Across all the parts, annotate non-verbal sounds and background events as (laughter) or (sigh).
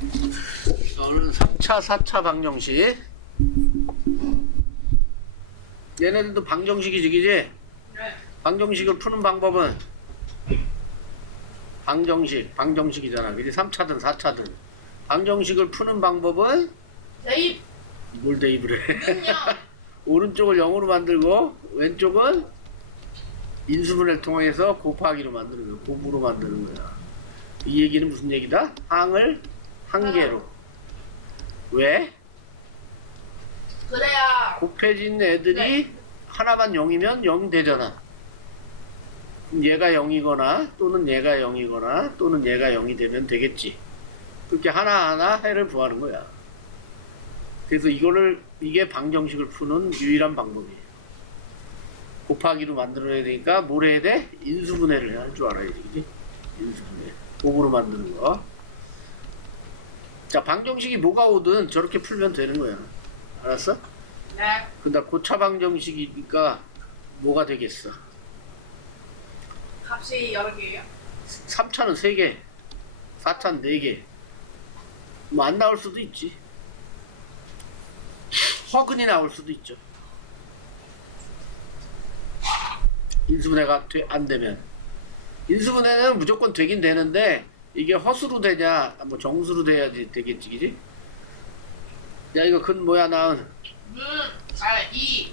오늘 3차, 4차 방정식. 얘네들도 방정식이 저기지? 네. 방정식을 푸는 방법은 방정식, 방정식이잖아. 그지? 3차든 4차든. 방정식을 푸는 방법은 대입 뭘 대입을 해? (laughs) 오른쪽을 0으로 만들고 왼쪽은 인수분해를 통해서 곱하기로 만드는 거야. 곱으로 만드는 거야. 이 얘기는 무슨 얘기다? 항을 한 개로. 왜? 그래야 곱해진 애들이 네. 하나만 0이면 0이 되잖아. 그럼 얘가 0이거나 또는 얘가 0이거나 또는 얘가 0이 되면 되겠지. 그렇게 하나하나 해를 구하는 거야. 그래서 이거를 이게 방정식을 푸는 유일한 방법이에요. 곱하기로 만들어야 되니까 뭘 해야 돼? 인수분해를 할 줄 알아야 되지. 인수분해. 곱으로 만드는 거. 자, 방정식이 뭐가 오든 저렇게 풀면 되는 거야. 알았어? 네. 근데 고차 방정식이니까 뭐가 되겠어? 값이 여러 개예요. 3차는 3개, 4차는 4개. 뭐 안 나올 수도 있지. 허근이 나올 수도 있죠. 인수분해가 돼- 안 되면. 인수분해는 무조건 되긴 되는데 이게 허수로 되냐, 뭐 정수로 돼야지 되겠지, 그지? 야, 이거 근 뭐야, 나은? 문, 아, 2,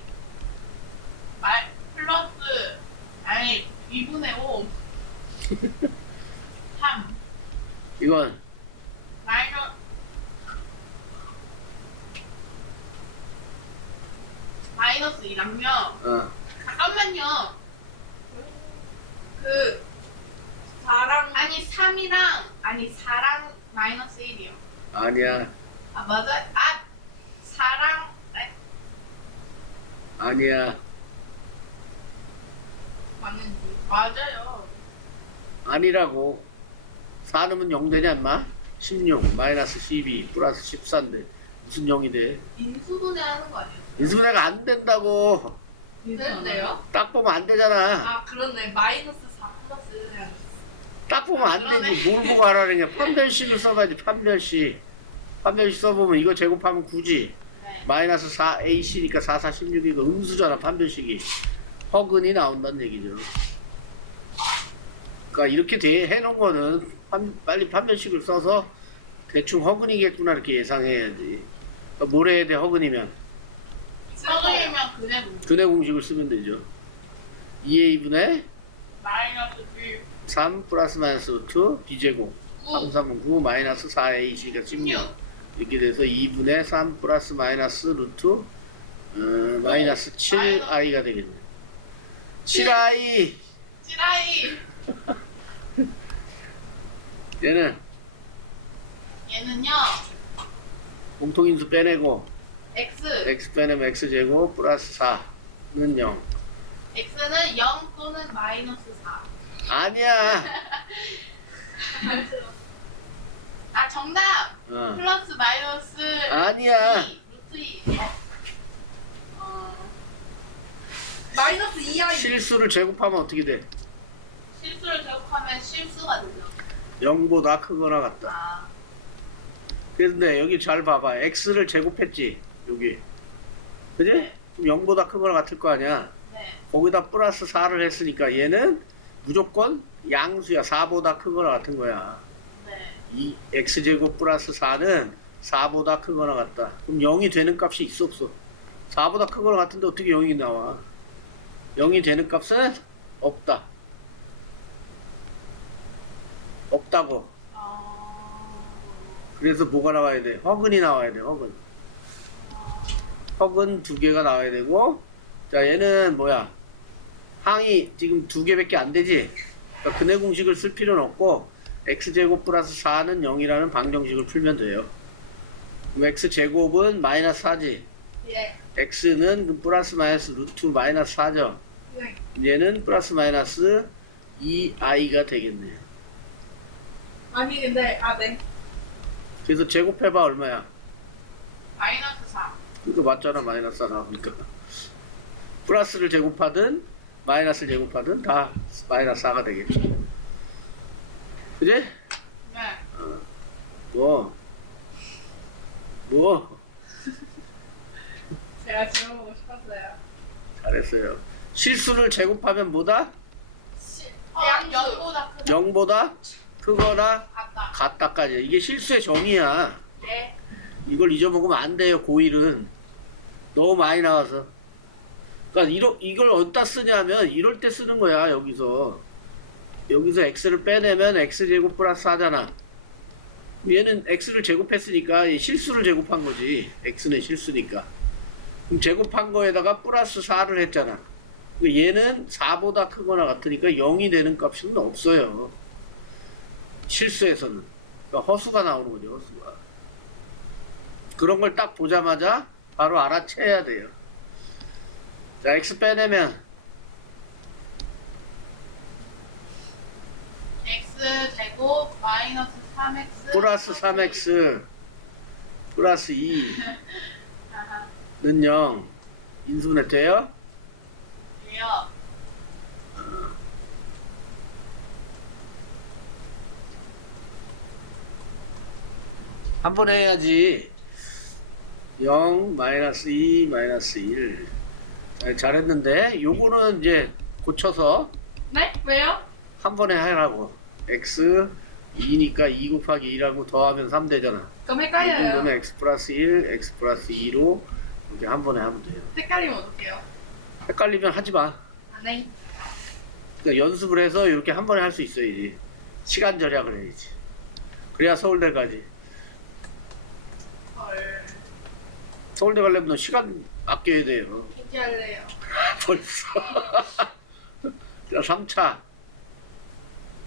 말, 플러스, 아니, 2분의 5, 3, 이건 마이너, 마이너스 2랑요. 어, 잠깐만요. 그, 4랑, 아니, 3이랑, 아니, 4랑 마이너스 1이요. 아니야, 아, 맞아. 아, 4랑, 네, 아니야, 맞는지. 맞아요. 아니라고. 4 넣으면 0 되냐, 인마? 16, 마이너스 12, 플러스 14인데 무슨 0이 돼? 인수분해 하는 거 아니에요? 인수분해가 안 된다고. 되는데요? 딱 보면 안 되잖아. 아, 그렇네. 마이너스 4 플러스 해야지. 딱 보면 안 되지. 뭘 보고 하라는 게 판별식을 써봐야지, 판별식. 판별식 써보면 이거 제곱하면 9지. 네. 마이너스 4, AC니까 4, 4, 16이고 음수잖아, 판별식이. 허근이 나온다는 얘기죠. 그러니까 이렇게 돼, 해놓은 거는 판- 빨리 판별식을 써서 대충 허근이겠구나 이렇게 예상해야지. 그러니까 뭘 해야 돼, 허근이면? 써그리면 그대 뭐 근해 공식을 쓰면 되죠. 2a분의 마이너스 1, 3 플러스 마이너스 루트 b제곱 3, 3은 9 마이너스 4ac가 16 이렇게 돼서 2분의 3 플러스 마이너스 루트 어, 마이너스 7i가 되겠네 7i 7i. (laughs) 얘는 얘는요. 공통인수 빼내고 x. x 빼내면 x제곱 플러스 4는 0 x는 0 또는 마이너스 4. 아니야 아, 정답. 어. 플러스 마이너스 아니야 2, 루트 2. 어. 마이너스 2i. 실수를 제곱하면 어떻게 돼? 실수를 제곱하면 실수가 되죠. 0보다 크거나 같다 아, 근데 여기 잘 봐봐. x를 제곱했지. 여기. 그지? 그럼 0보다 크거나 같을 거 아니야. 네. 거기다 플러스 4를 했으니까 얘는 무조건 양수야. 4보다 크거나 같은 거야. 네. 이 x제곱 플러스 4는 4보다 크거나 같다. 그럼 0이 되는 값이 있어 없어? 4보다 크거나 같은데 어떻게 0이 나와? 0이 되는 값은 없다. 없다고. 어... 그래서 뭐가 나와야 돼? 허근이 나와야 돼, 허근. 허근 두 개가 나와야 되고, 자, 얘는 뭐야? 항이 지금 두 개밖에 안 되지? 그러니까 근해 공식을 쓸 필요는 없고, x제곱 플러스 4는 0이라는 방정식을 풀면 돼요. 그럼 x제곱은 마이너스 4지? 예. x는 플러스 마이너스 루트 마이너스 4죠? 네. 얘는 플러스 마이너스 2i가 되겠네요. 아니 근데 아 네. 그래서 제곱해봐 얼마야? 마이너스 4. 이거 맞잖아 마이너스 4 나오니까 플러스를 제곱하든 마이너스를 제곱하든 다 마이너스 4가 되겠지 그지? 네. 뭐뭐 (laughs) 제가 지워보고 싶었어요. 잘했어요. 실수를 제곱하면 뭐다? 어, 양보다 크다. 0보다 크거나 같다. 같다까지. 이게 실수의 정의야. 네. 이걸 잊어먹으면 안 돼요. 고1은 너무 많이 나와서. 그러니까 이러, 이걸 어디다 쓰냐면 이럴 때 쓰는 거야. 여기서 여기서 x를 빼내면 x 제곱 플러스 하잖아. 얘는 x를 제곱했으니까 이 실수를 제곱한 거지. x는 실수니까. 그럼 제곱한 거에다가 플러스 4를 했잖아. 그러니까 얘는 4보다 크거나 같으니까 0이 되는 값은 없어요. 실수에서는. 그러니까 허수가 나오는 거죠. 허수가. 그런 걸 딱 보자마자 바로 알아채야 돼요. 자, x 빼내면 x 제곱 마이너스 3x 플러스 3x 플러스 2는 아하. 0 인수분해 돼요? 예요. 한 번 해야지. 0 마이너스 2 마이너스 1. 자, 잘했는데 요거는 이제 고쳐서 네? 왜요? 한 번에 하라고. x 2니까 2 곱하기 2라고 더하면 3 되잖아. 그럼 이 헷갈려요. 정도는 x 플러스 1, x 플러스 2로 이렇게 한 번에 하면 돼요. 헷갈리면 어떡해요? 헷갈리면 하지 마. 아, 네. 그러니까 연습을 해서 이렇게 한 번에 할 수 있어야지. 시간 절약을 해야지. 그래야 서울대 가지. 헐. 서울대 가려면 너 시간 아껴야 돼요. 포기할래요. (laughs) 벌써. (laughs) 자, 3차.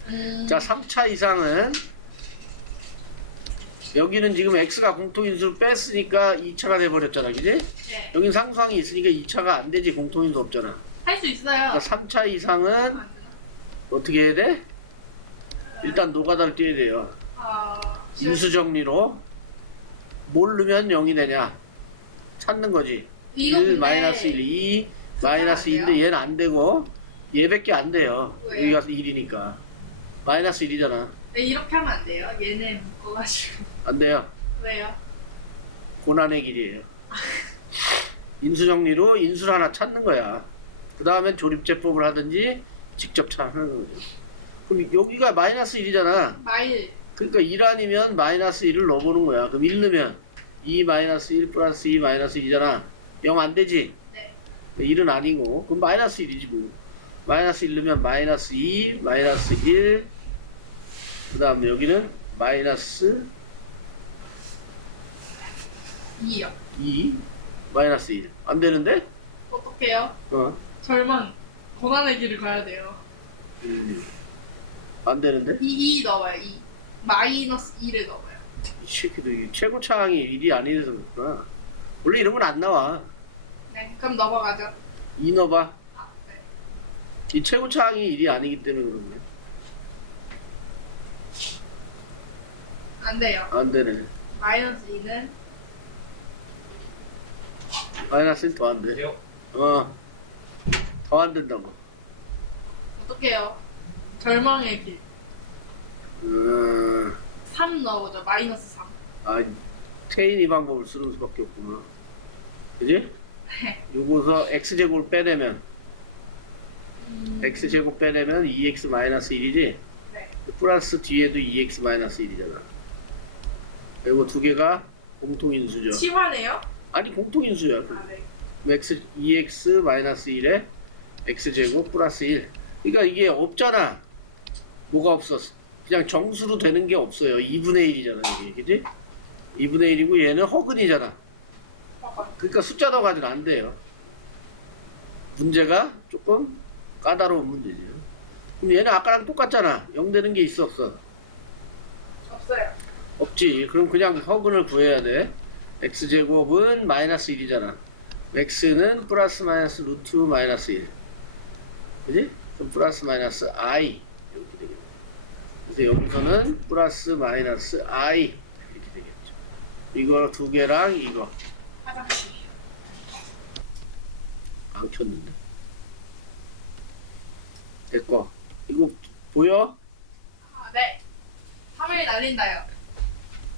음. 자, 3차 이상은 여기는 지금 x가 공통인수를 뺐으니까 2차가 돼버렸잖아, 그지? 네. 여긴 상수항이 있으니까 2차가 안 되지, 공통인수 없잖아. 할 수 있어요. 그러니까 3차 이상은? 어떻게 해야 돼? 일단 노가다를 띄어야 돼요. 아. 인수 정리로 뭘 넣으면 0이 되냐? 찾는 거지. 이거 1 근데 마이너스 1, 2 마이너스 안 돼요? 2인데 얘는 안 되고 얘밖에 안 돼요. 왜요? 여기가 1이니까. 마이너스 1이잖아. 네, 이렇게 하면 안 돼요. 얘네 묶어가지고. 안 돼요. 왜요? 고난의 길이에요. (laughs) 인수 정리로 인수를 하나 찾는 거야. 그 다음엔 조립제법을 하든지 직접 찾는 거죠. 그럼 여기가 마이너스 1이잖아. 마일. 그러니까 1 아니면 마이너스 1을 넣어보는 거야. 그럼 1 넣으면 2 마이너스 1 플러스 2 마이너스 1이잖아. 0 안 되지? 네. 1은 아니고 그럼 마이너스 1이지 뭐. 마이너스 1 넣으면 마이너스 2 마이너스 1 그 다음 여기는 마이너스 2요. 2 마이너스 1 안 되는데? 어떡해요? 어. 절망. 고난의 길을 가야 돼요. 음. 안 되는데? 2, 2 넣어요, 2. 마이너스 2를 넣어요. 이 새끼도 이 최고차항이 1이 아니라서 그렇구나. 원래 이런 건 안 나와. 네, 그럼 넘어가죠. 2 넣어봐. 아, 네. 이 최고 차항이 1이 아니기 때문에 거야. 안 돼요. 안 되네. 마이너스 2는 마이너스는 더 안 돼. 돼요? 어. 더 안 된다고. 어떡해요? 절망의 길. 음, 3 넣어보죠. 마이너스 3. 아, 테인 이 방법을 쓰는 수밖에 없구나. 그지? 네. 요거서 x제곱을 빼내면, 음, x제곱 빼내면 2x 마이너스 1이지? 네. 플러스 뒤에도 2x 마이너스 1이잖아. 그리고 두 개가 공통인수죠. 치환해요? 아니, 공통인수야. 아, 네. x 2x 마이너스 1에 x제곱 플러스 1 그러니까 이게 없잖아 뭐가 없었어 그냥 정수로 되는 게 없어요 2분의 1이잖아 이게 그지 2분의 1이고 얘는 허근이잖아. 그러니까 숫자 더가지고 안 돼요. 문제가 조금 까다로운 문제죠 그럼 얘는 아까랑 똑같잖아. 0 되는 게 있어 없어? 없어요. 없지. 그럼 그냥 허근을 구해야 돼. X제곱은 마이너스 1이잖아. X는 플러스 마이너스 루트 마이너스 1 그지? 그럼 플러스 마이너스 i. 이렇게 되겠네. 그래서 여기서는 플러스 마이너스 i. 이렇게 되겠죠. 이거 두 개랑 이거 화장실. 안 켰는데 됐고 이거 보여? 아, 네. 3일 날린다요.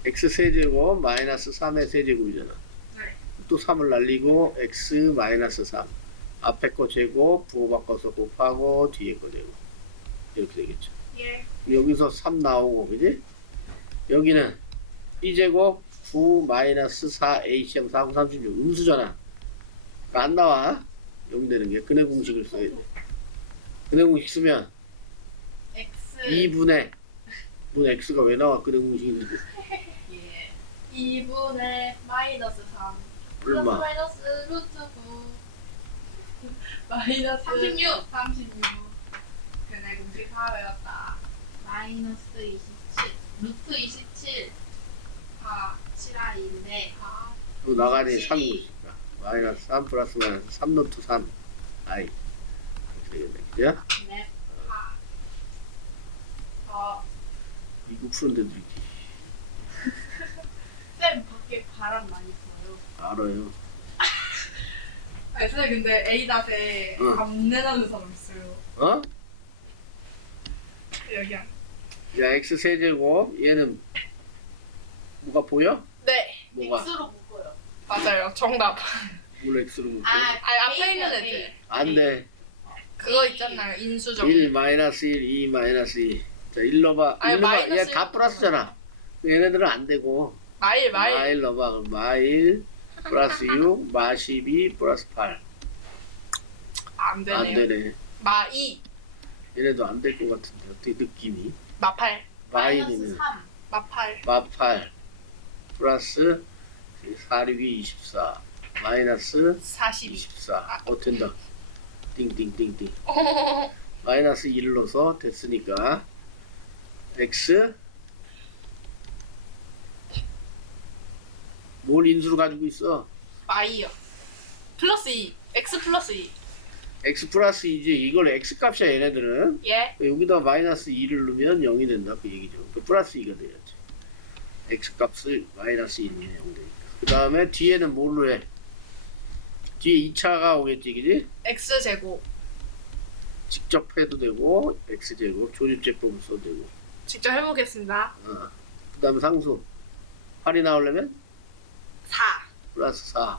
x 세제곱 마이너스 3의 세제곱이잖아. 네. 또 3을 날리고 x 마이너스 3 앞에 거 제곱 부호 바꿔서 곱하고 뒤에 거 제곱 이렇게 되겠죠. 예. 여기서 3 나오고 그지? 여기는 b 제곱 9 마이너스 4 a 시험 4 9 36 음수잖아. 그러니까 안 나와. 여기 되는 게 근해 공식을 써야 돼. 근해 공식 쓰면 X 2분의 문 x가 왜 나와? 근해 공식이 되지. (laughs) 예. 2분의 마이너스 3 플러스 얼마? 마이너스 루트 9 마이너스 36 36 그네 공식 다 외웠다 마이너스 27 루트 27 아 7i인데 아 또 나가니 십칠이. 3 공식이다. 마이너스 3 플러스 마이너스 3 노트 3 i 이렇게 되겠네. 그죠? 네. 아. 어, 이거 푸는데도 이렇게 쌤 밖에 바람 많이 불어요. 알아요. (laughs) 아니 선생님 근데 A 닷에 응. 안 내는 사람 있어요. 어? 여기 안. 야 x 세제곱 얘는 뭐가 보여? 네 뭐가? X로 묶어요. 맞아요 정답. 뭘 x로 묶고? 아, 아니 앞에 있는 애들. 안 돼. 그거 있잖아요 인수정. 1 마이너스 1, 2 마이너스 2. 자, 1 넣어봐. 아니, 1 넣어봐. 마이너스 얘다 일 플러스잖아. 얘네들은 안 되고. 마일 마일. 마일 넣어봐. 그럼 마일 플러스 6, 마 12 플러스 8. 안 되네요. 안 되네. 마이 얘네도 안 될 것 같은데. 어떻게 느낌이? 마팔 마이너스 마일이면 3. 마팔 마8 플러스 4, 6이 24 마이너스 42. 24. 어, 된다. 띵띵띵띵. (laughs) 마이너스 1 넣어서 됐으니까 x 뭘 인수로 가지고 있어? 마이요. 플러스 2. X 플러스 2. x 플러스 2지 이걸 x 값이야 얘네들은 예. 여기다 마이너스 2를 넣으면 0이 된다 그 얘기죠 그 플러스 2가 돼야지 x 값을 마이너스 1이 0 되니까 그 다음에 뒤에는 뭘로 해? 뒤에 2차가 오겠지 그지? X 제곱. 직접 해도 되고 x제곱 조립제법을 써도 되고 직접 해보겠습니다. 어. 그 다음에 상수 8이 나오려면 4. 플러스 4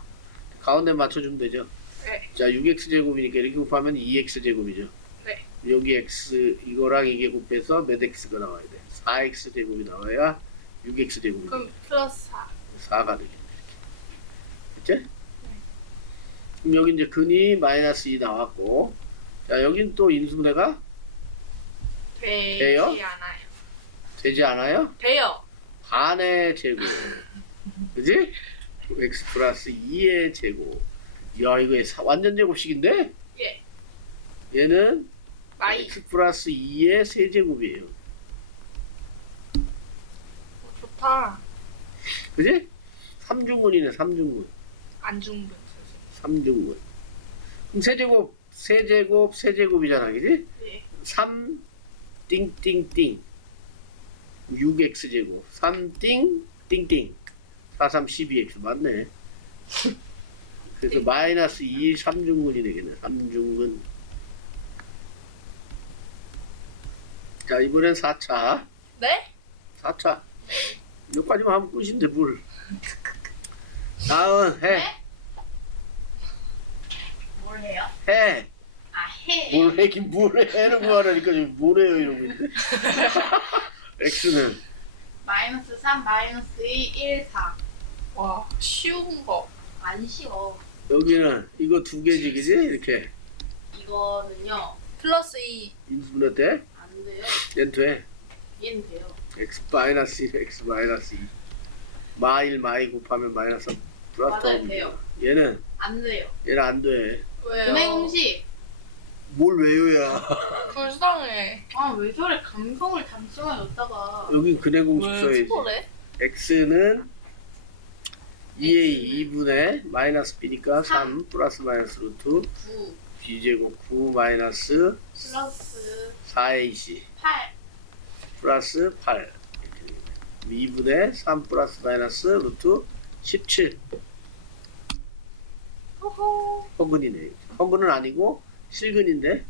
가운데 맞춰주면 되죠 네. 자 6x제곱이니까 이렇게 곱하면 2x제곱이죠 네. 여기 x 이거랑 이게 곱해서 몇 x가 나와야 돼 4x제곱이 나와야 6x제곱이 그럼 플러스 4. 4가 되겠네 이렇게 그치? 그럼 여기 이제 근이 마이너스 2 나왔고 자 여긴 또 인수분해가 되지 돼요? 않아요. 되지 않아요? 돼요. 반의 제곱 그지? x 플러스 2의 제곱 야 이거 사- 완전 제곱식인데? 예. 얘는 마이. x 플러스 2의 세제곱이에요 어, 좋다. 그지? 3중근이네 3중근 안중근. 3중근 그럼 세제곱 세제곱 세제곱이잖아 그지? 예. 3 띵띵띵 6x제곱 3띵 띵띵 4 3 12x 맞네 그래서 마이너스 2 3중근이 되겠네 3중근 자 이번엔 4차 네? 4차 여기까지만 하면 끝인데 뭘 다음 해 네? 뭘 해요? 해. 아, 해. 뭘 해긴 뭘 해는 거 하라니까 지금 뭘 해요 이러고 있는데 (laughs) x는 마이너스 3, 마이너스 2, 1, 4. 와 쉬운 거. 안 쉬워. 여기는 이거 두 개지 그지? 이렇게 이거는요, 플러스 2. 인수분해 때안 돼요. 얘는 돼 얘는 돼요. X 마이너스 1 x 마이너스 2 마일 마이 곱하면 마이너스 3 플러스 맞아요, 3 돼요. 얘는 안 돼요. 얘는 안돼뭘 왜요? 은행 공식. 외워야 불쌍해. 아, 왜 저래? 감성을 잠시만 였다가. 여긴 근해 공식 왜 써야지 스포래? x는 2a 2분의 마이너스 b니까 3 플러스 마이너스 루트 9 b제곱 9 마이너스 플러스 4ac 8. 플러스 8 2분의 3 플러스 마이너스 루트 17 호호. 허근이네. 허근은 아니고 실근인데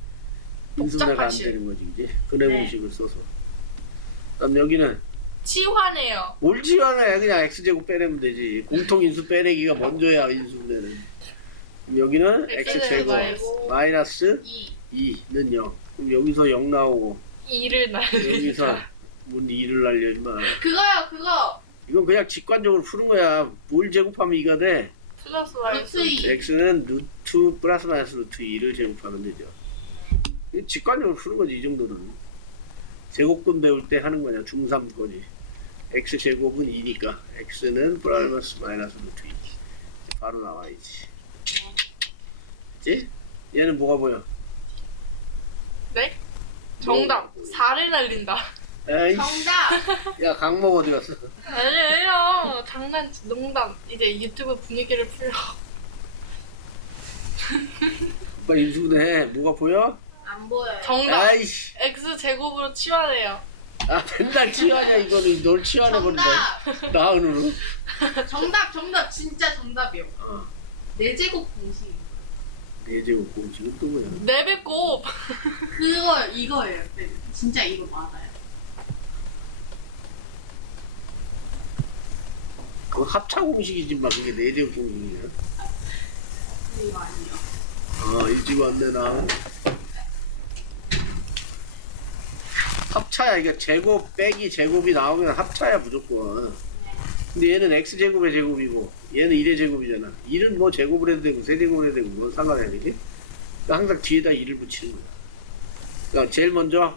인수분해가 안 복잡하실. 되는 거지 이제. 근해 네. 공식을 써서. 그다음 여기는 치환해요. 뭘 지원해? 그냥 x제곱 빼내면 되지. 공통인수 빼내기가 먼저야 인수분해는. 그럼 여기는 X제곱 x제곱 마이너스 마이너스 2 2는 0 그럼 여기서 0 나오고 2를 여기서 날리니까. 뭔 2를 날려 임마. 그거요 그거. 이건 그냥 직관적으로 푸는 거야. 뭘 제곱하면 2가 돼? 플러스 마이너스 루트 이. x는 루트 플러스 마이너스 루트 2를 제곱하면 되죠. 이거 직관적으로 푸는 거지 이 정도는. 제곱근 배울 때 하는 거냐 중3 거지. x 제곱은 2니까 x는 플러스 마이너스 루트 2 바로 나와야지. 그치? 얘는 뭐가 보여? 네? 정답. 4를 날린다. 에이 정답 야 강목 어디 갔어? 아니에요. 장난, 농담. 이제 유튜브 분위기를 풀려. 오빠 인수분해 뭐가 보여? 안 보여요 정답. 아이씨 X 제곱으로 치환해요. 아 맨날 치환이야 이거는 널 치환해버린다 정답 나은으로 정답 정답 진짜 정답이요 어, 내제곱 공식 내제곱 공식은 또 뭐야 네 배꼽. 그거 이거예요. 네, 진짜 이거 맞아요. 그거 합차 공식이지 막 그게 내제곱 공식이야 이거 아니에요. 아 일찍 왔네 나. 합차야 이게 제곱 빼기 제곱이 나오면 합차야 무조건. 근데 얘는 x제곱의 제곱이고 얘는 1의 제곱이잖아. 1은 뭐 제곱을 해도 되고 세제곱을 해도 되고 뭐 상관이 아니지? 그러니까 항상 뒤에다 1을 붙이는 거야 그러니까 제일 먼저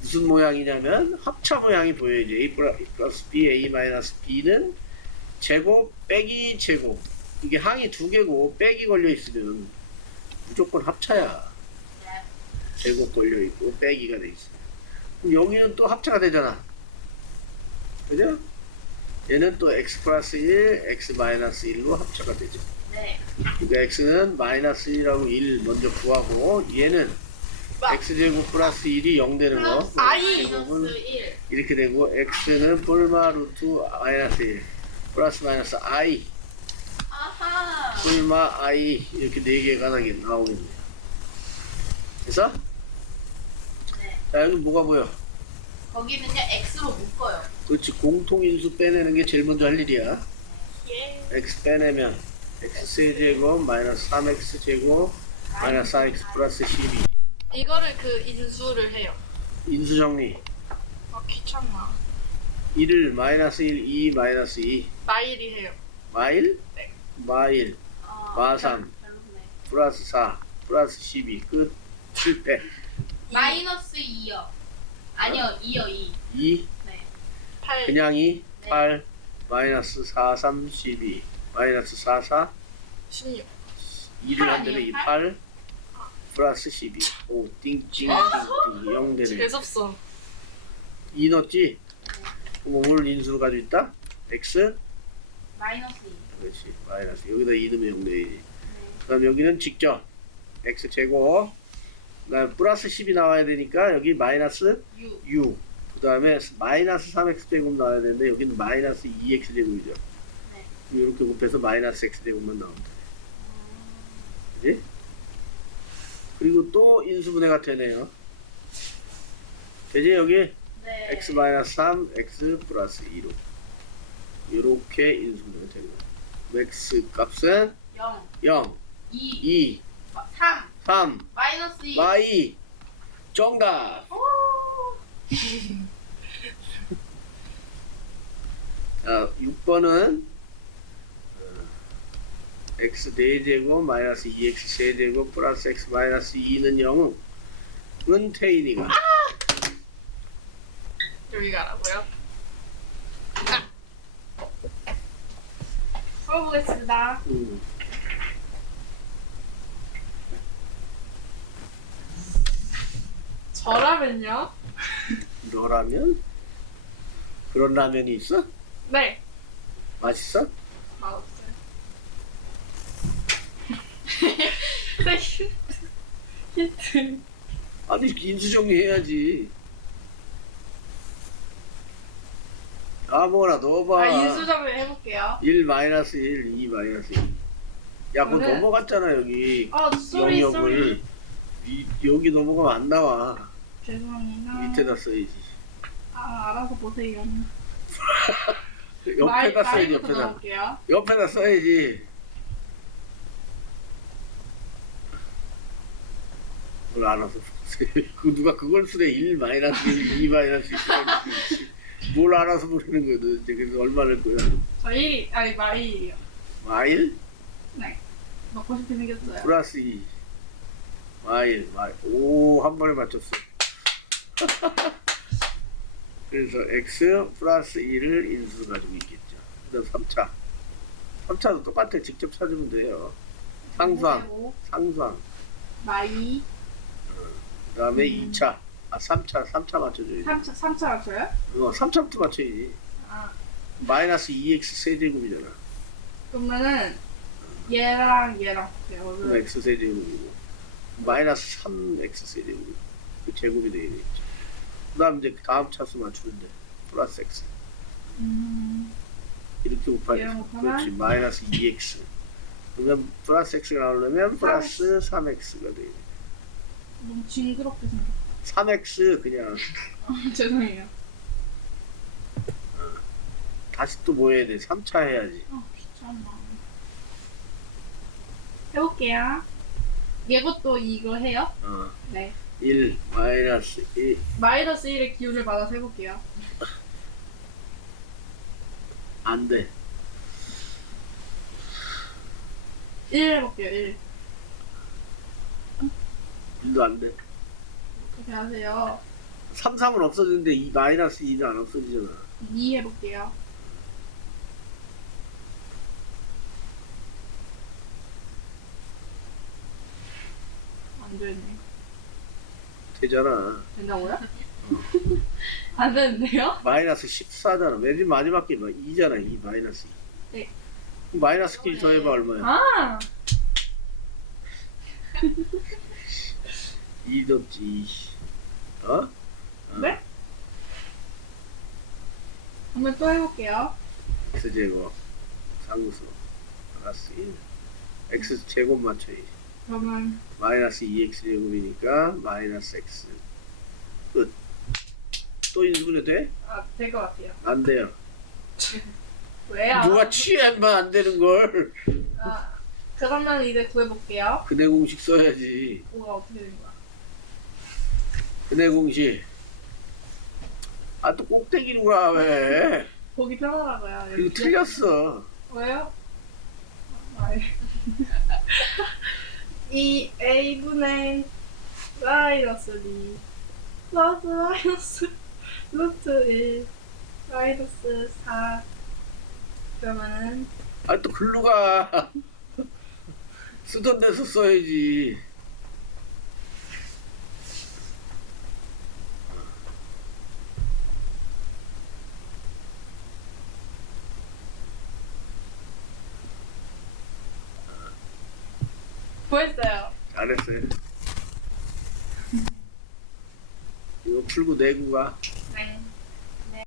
무슨 모양이냐면 합차 모양이 보여야지 a 플러- 플러스 b a 마이너스 b는 제곱 빼기 제곱 이게 항이 두 개고 빼기 걸려 있으면 무조건 합차야 네. 제곱 걸려 있고 빼기가 돼 있어. 그럼 여기는 또 합차가 되잖아. 그죠? 얘는 또 x 플러스 1, x 마이너스 1로 합차가 되죠. 네. 그러니까 x는 마이너스 1하고 1 먼저 구하고 얘는 막. X 제곱 플러스 1이 0 되는 거. 아이. 제곱은 마이너스 1 이렇게 되고 x는 폴마 루트 마이너스 1 플러스 마이너스 i 아하 폴마 i 이렇게 네 개가 나게 나오겠네요. 그래서 네. 자 여기 뭐가 보여? 거기는요 X로 묶어요 그렇지 공통인수 빼내는 게 제일 먼저 할 일이야 예. x 빼내면 x 세제곱 마이너스 3x 제곱 마이너스 4x 플러스 12 이거를 그 인수를 해요. 인수 정리 아, 귀찮아. 1을 마이너스 1, 2 마이너스 2 마일이 해요. 마일 네. 마일 어, 마삼. 별로네. 플러스 4 플러스 12 끝 실패 마이너스 2요 아니요 2요 2 2 네. 8. 그냥 2 네. 8 마이너스 4 3 12 마이너스 4 4 16. 2를 팔한 대면 아니에요? 2 팔? 8 플러스 12 오 띵찡띵띵 0 되네 재수없어. 2 넣었지? 그럼 뭘 인수로 가지고 있다? x? 마이너스 2 그렇지 마이너스 여기다 2 넣으면 0 되지. 네. 그럼 여기는 직접 x 제곱 그다음 플러스 10이 나와야 되니까 여기 마이너스 6 6 그 다음에 마이너스 3x 제곱 나와야 되는데 여기는 마이너스 2x 제곱이죠. 네. 이렇게 곱해서 마이너스 x 제곱만 나옵니다 그지? 그리고 또 인수분해가 되네요. 되지 여기? 네. x 마이너스 3 x 플러스 2로. 이렇게 인수분해가 거예요 x 값은? 0 0 2 2 3 3 마이너스 2 마이. 정답. 오. 자 6번은 x 4제곱 마이너스 2x 세제곱 플러스 x 마이너스 2는 0은 은퇴인이가 여기 가라고요? 풀어보겠습니다. 음, 저라면요? 너라면 그런 라면이 있어? 네. 맛있어? 맛 힌트. 힌트. 아니 인수 정리 해야지 아무거나 넣어봐 아, 인수정리 해볼게요. 1 마이너스 1 2 마이너스 2 야 그거 오늘- 넘어갔잖아 여기 아, 쏘리, 쏘리. 영역을 이- 여기 넘어가면 안 나와 죄송합니다. 밑에다 써야지 아, 알아서 보세요. (laughs) 옆에다 써야지 마이부터 옆에다 넣을게요. 옆에다 써야지 그걸 알아서 그 누가 그걸 쓰래? 1 마이너스 1, 2 마이너스 1, 뭘 알아서 부르는 거야 도대체. 그래서 얼마를 거야? 저 1이 아니 마일이요. 마일? 네. 먹고 싶게 생겼어요. 플러스 2 마일 마일. 오한 번에 맞췄어. (laughs) 그래서 x 플러스 2를 인수로 가지고 있겠죠. 그다음 3차. 3차도 똑같아. 직접 찾으면 돼요. 오, 상수항. 마이 그 다음에 음. 2차. 아 3차 3차 맞춰줘야지 3차 3차 맞춰요? 어, 3차부터 맞춰야지. 아. 마이너스 2x 세제곱이잖아. 그러면은 얘랑 얘랑. 그럼 그러면 x 세제곱이고. 마이너스 3x 세제곱이고. 그 제곱이 되겠죠 그 다음 이제 다음 차수 맞추는데 플러스 x. 음, 이렇게 얘랑 곱하면? 그렇지. 마이너스 2x 그러면 플러스 x가 나오려면 플러스 3x가 돼 너무 징그럽게 생겼어. 3x 그냥 (laughs) 죄송해요. 다시 또 뭐 해야 돼 3차 해야지 아 귀찮아. 해볼게요. 얘것도 이거 해요? 어. 네. 1 마이너스 1 마이너스 1의 기운을 받아서 해볼게요. 안 돼 1 해볼게요. 1. 1도 안돼 그렇게 하세요. 3, 3은 없어지는데 이 마이너스 2는 안 없어지잖아 2 해볼게요. 안 되네. 되잖아 된다고요? 안 되는데요? 마이너스 14잖아 맨 마지막 게 2잖아 2 마이너스 2 네. 그럼 마이너스 끼리 더해봐 얼마야 아! (laughs) 2 덥지 2 어? 어. 네? 한번 또 해볼게요. x제곱 상수 플러스 1 x 제곱 맞춰야지 그러면 마이너스 2x 제곱이니까 마이너스 x 끝 또 인수분해 돼? 아, 될 것 같아요. 안 돼요 (laughs) 왜요? 누가 취하면 안 되는 걸 아, 그러면 이제 구해볼게요. 근해 공식 써야지 뭐가 어떻게 된 거야? 공식 아또 꼭대기로 가 왜? 보기 편하라고요. 이거 틀렸어 왜요? 아, 예. (laughs) 이 A분의 마이너스 2 플러스 마이너스 루트 1 마이너스 4 그러면은 아 또 글로 가 쓰던 데서 써야지 구했어요. 잘했어요? 이거 풀고 내고 가